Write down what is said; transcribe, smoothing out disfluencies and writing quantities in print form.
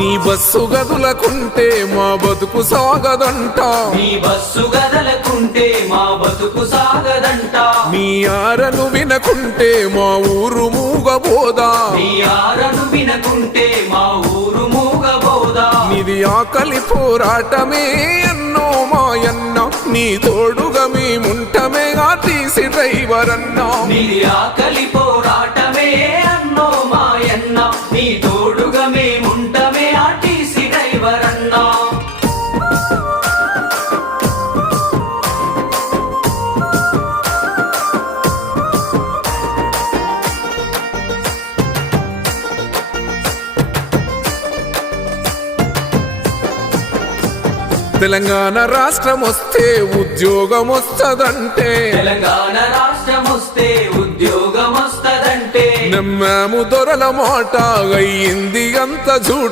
నీ బస్సు గదులకుంటే మా బతుకు సాగదంట, నీ బస్సు గదలకుంటే మా బతుకు సాగదంట, నీ ఆరను వినకుంటే మా ఊరు మూగబోదా, నీ ఆరను వినకుంటే మా ఊరు మూగబోదా. నీది ఆకలి పోరాటమే అన్నో మాయన్న, నీ తోడుగా మేముంటమే ఆర్టీసీ డ్రైవర్ అన్నా. నీది ఆకలి పోరాటమే అన్నో మాయన్న, నీ తోడుగా మేముంటమే ఆర్టీసీ డ్రైవర్ అన్నా. తెలంగాణ రాష్ట్రం వస్తే ఉద్యోగం వస్తదంటే, తెలంగాణ రాష్ట్రం వస్తే ఉద్యోగం వస్తదంటే, నమ్మాము దొరల మాట అయ్యింది అంత జూట.